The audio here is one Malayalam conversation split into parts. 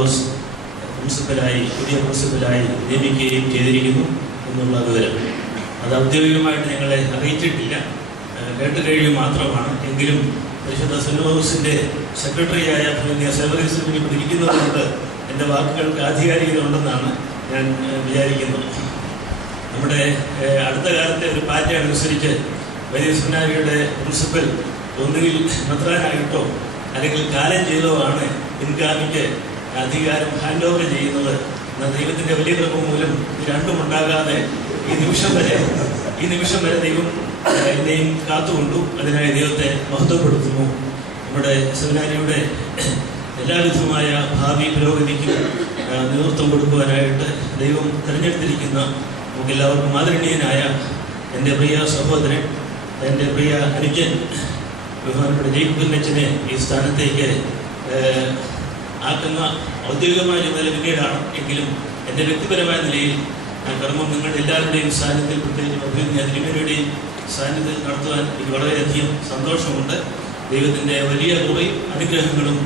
പുതിയ പ്രിൻസിപ്പലായി നിയമിക്കുകയും ചെയ്തിരിക്കുന്നു എന്നുള്ള വിവരം. അത് ഔദ്യോഗികമായിട്ട് ഞങ്ങളെ അറിയിച്ചിട്ടില്ല, കേട്ട് കഴിയുക മാത്രമാണ്. എങ്കിലും പരിശുദ്ധ സിനോസിൻ്റെ സെക്രട്ടറിയായ സേവകസിനെ ഇരിക്കുന്നതുകൊണ്ട് എൻ്റെ വാക്കുകൾക്ക് ആധികാരികത ഉണ്ടെന്നാണ് ഞാൻ വിചാരിക്കുന്നത്. നമ്മുടെ അടുത്ത കാലത്തെ ഒരു പാറ്റേൺ അനുസരിച്ച് വൈദിക സെമിനാരിയുടെ പ്രിൻസിപ്പൽ ഒന്നുകിൽ മെത്രാനായിട്ടോ അല്ലെങ്കിൽ കാലം ചെയ്തോ ആണ് പിൻഗാമിക്ക് അധികാരം ഹാൻഡ് ഓവർ ചെയ്യുന്നത്. എന്നാൽ ദൈവത്തിൻ്റെ വലിയ കൃപ മൂലം ഇത് രണ്ടും ഉണ്ടാകാതെ ഈ നിമിഷം വരെ ദൈവം എന്നെയും കാത്തുകൊണ്ടു. അതിനായി ദൈവത്തെ മഹത്വപ്പെടുത്തുന്നു. നമ്മുടെ സെമിനാരിയുടെ എല്ലാവിധമായ ഭാവി പുരോഗതിക്കും നേതൃത്വം കൊടുക്കുവാനായിട്ട് ദൈവം തിരഞ്ഞെടുത്തിരിക്കുന്ന നമുക്കെല്ലാവർക്കും ആദരണീയനായ എൻ്റെ പ്രിയ സഹോദരൻ, എൻ്റെ പ്രിയ അനുജൻ ബഹുമാനപ്പെട്ട ജയിക്കുന്നച്ചനെ ഈ സ്ഥാനത്തേക്ക് ആക്കുന്ന ഔദ്യോഗികമായ ചുമതല പിന്നീടാണ്. എങ്കിലും എൻ്റെ വ്യക്തിപരമായ നിലയിൽ കർമ്മം നിങ്ങളുടെ എല്ലാവരുടെയും സാന്നിധ്യത്തിൽ, പ്രത്യേകിച്ച് അഭിനന്ദ തിരുമേനിയുടെയും സാന്നിധ്യത്തിൽ നടത്തുവാൻ എനിക്ക് വളരെയധികം സന്തോഷമുണ്ട്. ദൈവത്തിൻ്റെ വലിയ കൃപയും അനുഗ്രഹങ്ങളും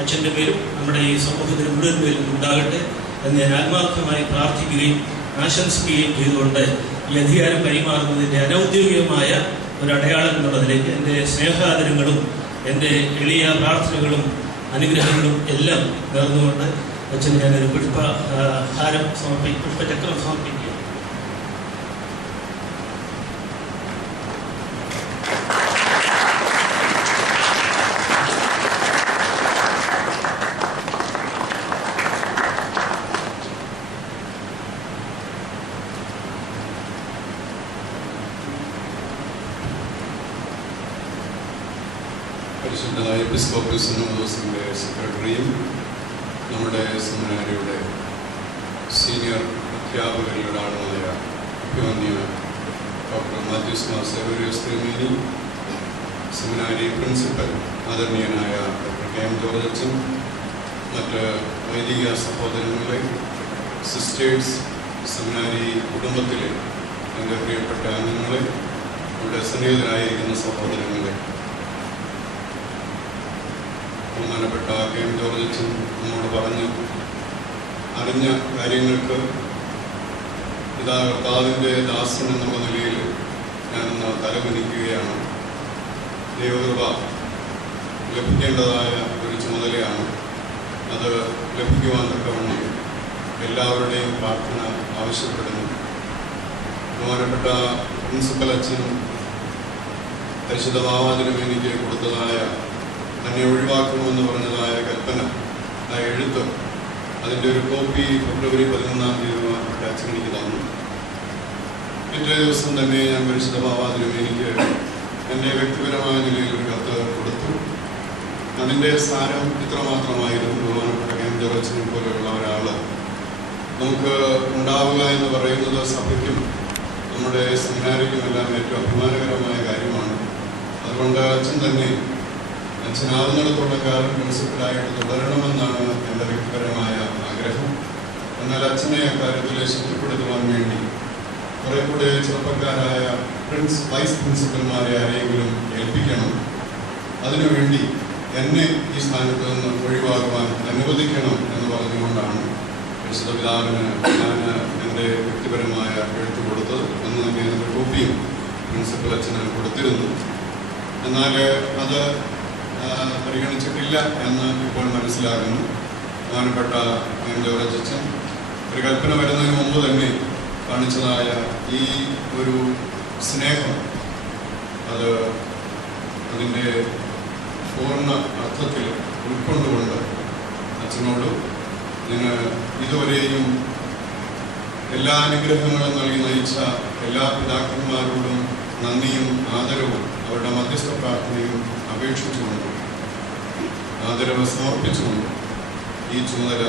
അച്ഛൻ്റെ പേരും നമ്മുടെ ഈ സമൂഹത്തിന് മുഴുവൻ പേരും ഉണ്ടാകട്ടെ എന്ന് ഞാൻ ആത്മാർത്ഥമായി പ്രാർത്ഥിക്കുകയും ആശംസിക്കുകയും ചെയ്തുകൊണ്ട് ഈ അധികാരം കൈമാറുന്നതിൻ്റെ അനൗദ്യോഗികമായ ഒരു അടയാളം എന്നുള്ളതിലേക്ക് എൻ്റെ സ്നേഹാദരങ്ങളും എൻ്റെ എളിയ പ്രാർത്ഥനകളും അനുഗ്രഹങ്ങളും എല്ലാം നേർന്നുകൊണ്ട് അച്ഛന് ഞാനൊരു പുഷ്പചക്രം സമർപ്പിക്കുക. പരിശുദ്ധനായ എപ്പിസ്കോപ്പസ് സിനോദോസിൻ്റെ സെക്രട്ടറിയും നമ്മുടെ സെമിനാരിയുടെ സീനിയർ അധ്യാപകരിൽ ഒരാളുമായ അഭിമന്യ ഡോക്ടർ മാത്യൂസ് മാർ സേവറിയോസ് തിരുമേനി, സെമിനാരി പ്രിൻസിപ്പൽ ആദരണീയനായ ഡോക്ടർ കെ എം ജോർജ് അച്ഛൻ, മറ്റ് വൈദിക സഹോദരങ്ങളെ, സിസ്റ്റേഴ്സ്, സെമിനാരി കുടുംബത്തിലെ എൻ്റെ പ്രിയപ്പെട്ട അംഗങ്ങളെ, ഇവിടെ സന്നിഹിതരായിരിക്കുന്ന സഹോദരങ്ങളെ, ബഹുമാനപ്പെട്ട കെ എം ജോർജ് അച്ഛൻ നമ്മോട് പറഞ്ഞ് അറിഞ്ഞ കാര്യങ്ങൾക്ക് പിതാ കർത്താവിൻ്റെ ദാസൻ എന്നുള്ള നിലയിൽ ഞാനൊന്ന് തലകുനിക്കുകയാണ്. ദൈവകൃപ ലഭിക്കേണ്ടതായ ഒരു ചുമതലയാണ്. അത് ലഭിക്കുവാൻ തക്കവണ്ണം എല്ലാവരുടെയും പ്രാർത്ഥന ആവശ്യപ്പെടുന്നു. ബഹുമാനപ്പെട്ട പ്രിൻസിപ്പൽ അച്ഛൻ പരിശുദ്ധ ബാവാതിനും എനിക്ക് കൊടുത്തതായ തന്നെ ഒഴിവാക്കണമെന്ന് പറഞ്ഞതായ കൽപ്പന, ആ എഴുത്ത്, അതിൻ്റെ ഒരു കോപ്പി ഫെബ്രുവരി 11 അച്ഛൻ എനിക്ക് തന്നു. പിറ്റേ ദിവസം തന്നെ ഞാൻ പരിശുദ്ധ ബാവാതിനും എനിക്ക് എൻ്റെ വ്യക്തിപരമായ നിലയിൽ ഒരു കത്ത് കൊടുത്തു. അതിൻ്റെ സാരം ഇത്രമാത്രമായിരുന്നു: ബഹുമാനപ്പെട്ട കെ എം ജോർജിനെ പോലെയുള്ള ഒരാൾ നമുക്ക് ഉണ്ടാവുക എന്ന് പറയുന്നത് സഭയ്ക്കും നമ്മുടെ സെമിനാരിക്കുമെല്ലാം ഏറ്റവും അഭിമാനകരമായ കാര്യമാണ്. അതുകൊണ്ട് അച്ഛൻ തന്നെ അച്ഛനാവുന്നിടത്തോളം കാലം പ്രിൻസിപ്പലായിട്ട് തുടരണമെന്നാണ് എൻ്റെ വ്യക്തിപരമായ ആഗ്രഹം. എന്നാൽ അച്ഛനെ അക്കാര്യത്തിൽ ശക്തിപ്പെടുത്തുവാൻ വേണ്ടി കുറെ കൂടെ ചെറുപ്പക്കാരായ വൈസ് പ്രിൻസിപ്പൽമാരെ ആരെങ്കിലും ഏൽപ്പിക്കണം. അതിനുവേണ്ടി എന്നെ ഈ സ്ഥാനത്ത് നിന്ന് ഒഴിവാക്കുവാൻ അനുവദിക്കണം എന്ന് പറഞ്ഞുകൊണ്ടാണ് വിശുദ്ധ പിതാവിന് ഞാൻ എൻ്റെ വ്യക്തിപരമായ എഴുത്ത് കൊടുത്തത്. എന്ന് തന്നെ എൻ്റെ കോപ്പിയും പ്രിൻസിപ്പൽ അച്ഛന് കൊടുത്തിരുന്നു. എന്നാൽ അത് പരിഗണിച്ചിട്ടില്ല എന്ന് ഇപ്പോൾ മനസ്സിലാകുന്നു. ബഹുമാനപ്പെട്ട എം ജോർജ് അച്ഛൻ ഒരു കൽപ്പന വരുന്നതിന് മുമ്പ് തന്നെ കാണിച്ചതായ ഈ ഒരു സ്നേഹം, അത് അതിൻ്റെ പൂർണ്ണ അർത്ഥത്തിൽ ഉൾക്കൊണ്ടുകൊണ്ട് അച്ഛനോടും നിങ്ങൾ ഇതുവരെയും എല്ലാ അനുഗ്രഹങ്ങളും നൽകി നയിച്ച എല്ലാ പിതാക്കന്മാരോടും നന്ദിയും ആദരവും അവരുടെ മധ്യസ്ഥ പ്രാർത്ഥനയും അപേക്ഷിച്ചുകൊണ്ട്, ആദരവ് സമർപ്പിച്ചുകൊണ്ട് ഈ ചുമതല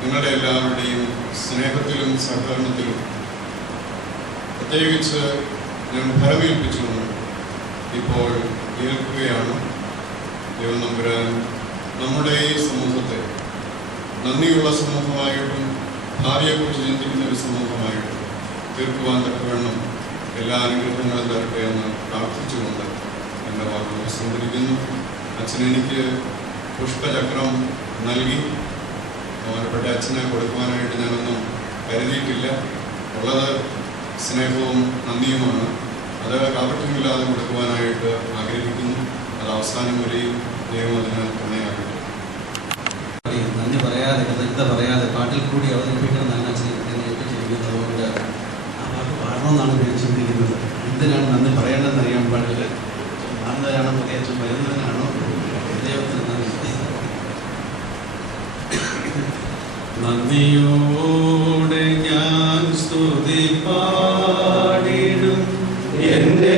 നിങ്ങളുടെ എല്ലാവരുടെയും സ്നേഹത്തിലും സഹകരണത്തിലും പ്രത്യേകിച്ച് ഞാൻ ഫലമേൽപ്പിച്ചുകൊണ്ട് ഇപ്പോൾ ഏൽക്കുകയാണ്. ദൈവം നമ്പുരാൻ നമ്മുടെ ഈ സമൂഹത്തെ നന്ദിയുള്ള സമൂഹമായിട്ടും ഭാവിയെക്കുറിച്ച് ചിന്തിക്കുന്ന ഒരു സമൂഹമായിട്ടും തീർക്കുവാൻ തക്കവണ്ണം എല്ലാ അനുഗ്രഹങ്ങളും തരട്ടെ എന്ന് പ്രാർത്ഥിച്ചുകൊണ്ട് എൻ്റെ വാക്കുകൾ സംഭരിക്കുന്നു. അച്ഛൻ എനിക്ക് പുഷ്പചക്രം നൽകി ബഹുമാനപ്പെട്ട അച്ഛനെ കൊടുക്കുവാനായിട്ട് ഞാനൊന്നും കരുതിയിട്ടില്ല. ഉള്ളത് സ്നേഹവും നന്ദിയുമാണ്. അത് കാപട്യമില്ലാതെ കൊടുക്കുവാനായിട്ട് ആഗ്രഹിക്കുന്നു. അത് അവസാനം വരെയും ദൈവം അതിന് തുണയാകട്ടെ. നന്ദി പറയാതെ, കൃതജ്ഞത പറയാതെ പാട്ടിൽ കൂടി അവതരിപ്പിക്കണമെന്നാണ് അച്ഛൻ എന്നെ ഏൽപ്പിച്ചിരിക്കുന്നത്. അതുകൊണ്ട് ആ പാട്ട് പാടണമെന്നാണ് ഞാൻ ചിന്തിക്കുന്നത്. എന്തിനാണ് നന്ദി പറയേണ്ടതെന്ന് അറിയാൻ പാടില്ല. പാടുന്നവരാണോ പ്രത്യേകിച്ചും വരുന്നതിനാണോ? ദൈവത്തിന് നന്ദി. നന്ദിയോടെ ഞാൻ സ്തുതി പാടിടും എൻ്റെ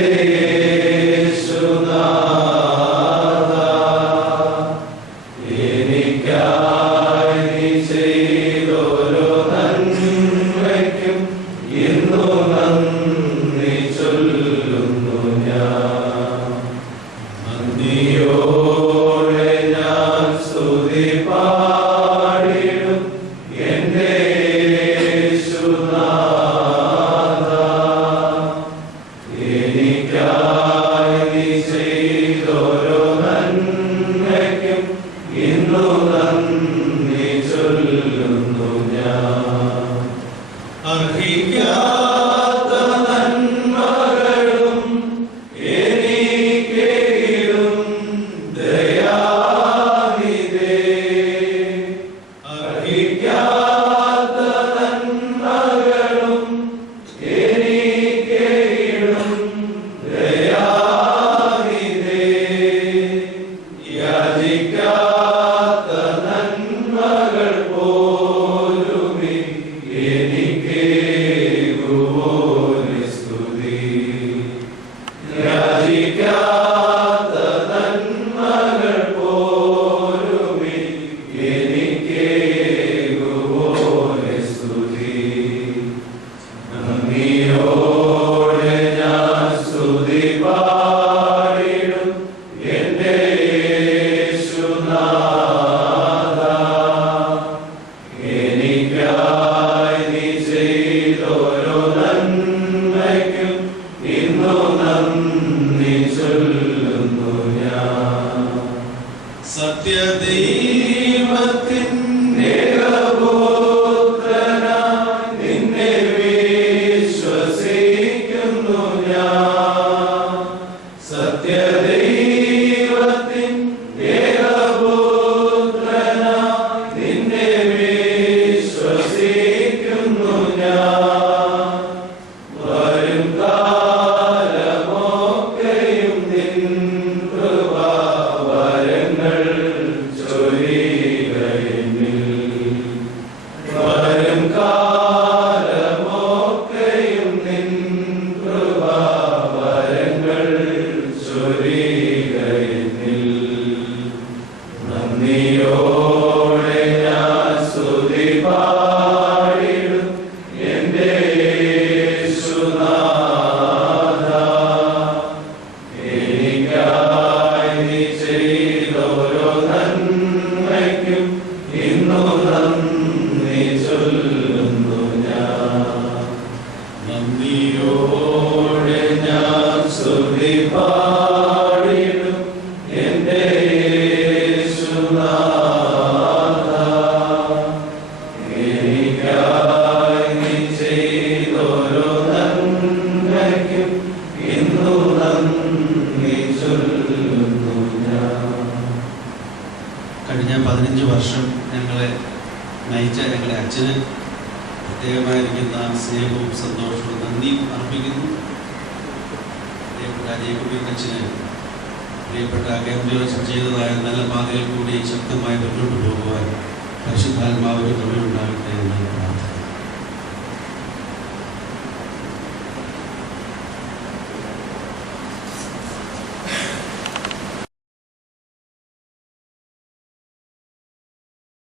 കഴിഞ്ഞ 15 വർഷം ഞങ്ങളെ നയിച്ച ഞങ്ങളുടെ അച്ഛന് പ്രത്യേകമായിരിക്കുന്ന സ്നേഹവും സന്തോഷവും നന്ദിയും അർപ്പിക്കുന്നു. പ്രിയപ്പെട്ട ജേക്കബിയച്ഛന് പ്രിയപ്പെട്ട കേന്ദ്രീകരണം ചെയ്തതായ നല്ല പാതയിൽ കൂടി ശക്തമായി മുന്നോട്ട് പോകുവാൻ പരിശുദ്ധാത്മാവിന് തുണയുണ്ടാകട്ടെ എന്ന് പ്രാർത്ഥിക്കുന്നു.